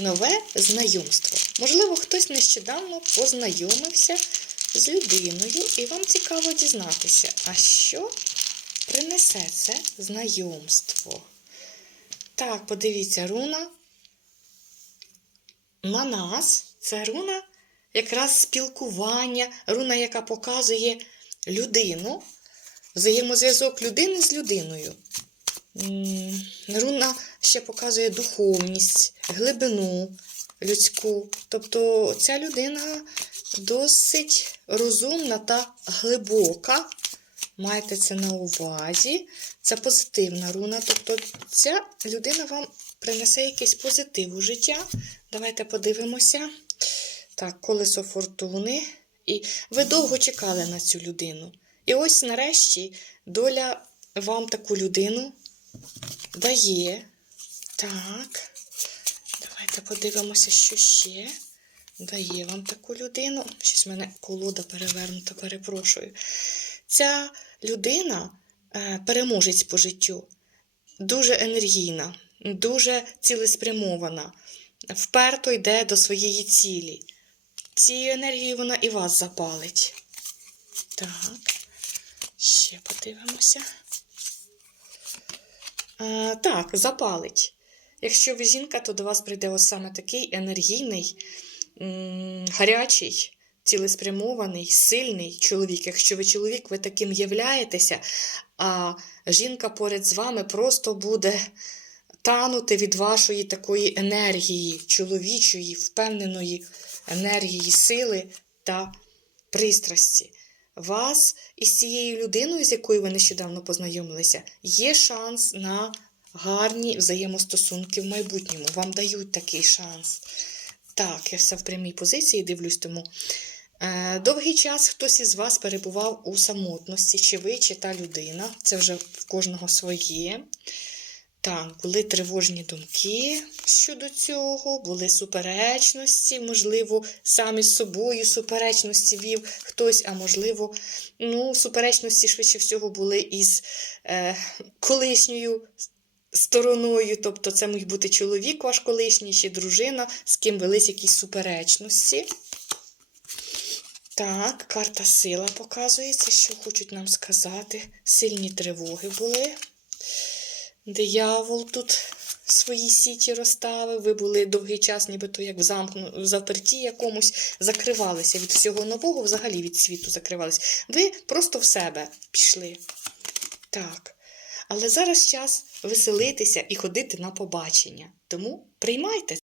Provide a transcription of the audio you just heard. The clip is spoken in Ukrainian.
нове знайомство. Можливо, хтось нещодавно познайомився з людиною, і вам цікаво дізнатися, а що принесе це знайомство. Так, подивіться, руна на нас це руна якраз спілкування, руна, яка показує людину, взаємозв'язок людини з людиною. Руна ще показує духовність, глибину людську. Тобто ця людина досить розумна та глибока. Майте це на увазі. Це позитивна руна. Тобто ця людина вам принесе якийсь позитив у життя. Давайте подивимося. Так, колесо фортуни. І ви довго чекали на цю людину. І ось нарешті доля вам таку людину дає. Так. Давайте подивимося, що ще дає вам таку людину. Щось в мене колода перевернута, перепрошую. Ця людина е, переможець по життю, дуже енергійна, дуже цілеспрямована, вперто йде до своєї цілі. Цією енергією вона і вас запалить. Так, ще подивимося. А, так, запалить. Якщо ви жінка, то до вас прийде ось саме такий енергійний, гарячий, цілеспрямований, сильний чоловік. Якщо ви чоловік, ви таким являєтеся, а жінка поряд з вами просто буде танути від вашої такої енергії, чоловічої, впевненої енергії, сили та пристрасті. Вас із цією людиною, з якою ви нещодавно познайомилися, є шанс на гарні взаємостосунки в майбутньому. Вам дають такий шанс. Так, я все в прямій позиції дивлюсь, тому е, довгий час хтось із вас перебував у самотності, чи ви, чи та людина. Це вже в кожного своє. Так, були тривожні думки щодо цього, були суперечності, можливо, самі з собою суперечності вів хтось, а можливо, ну, суперечності швидше всього були із е, колишньою стороною. Тобто, це міг бути чоловік ваш колишній, чи дружина, з ким велись якісь суперечності. Так, карта сила показується, що хочуть нам сказати. Сильні тривоги були. Диявол тут свої сіті розставив. Ви були довгий час, нібито як в замкну, в заперті якомусь, закривалися від всього нового, взагалі від світу закривалися. Ви просто в себе пішли. Так. Але зараз час веселитися і ходити на побачення. Тому приймайте.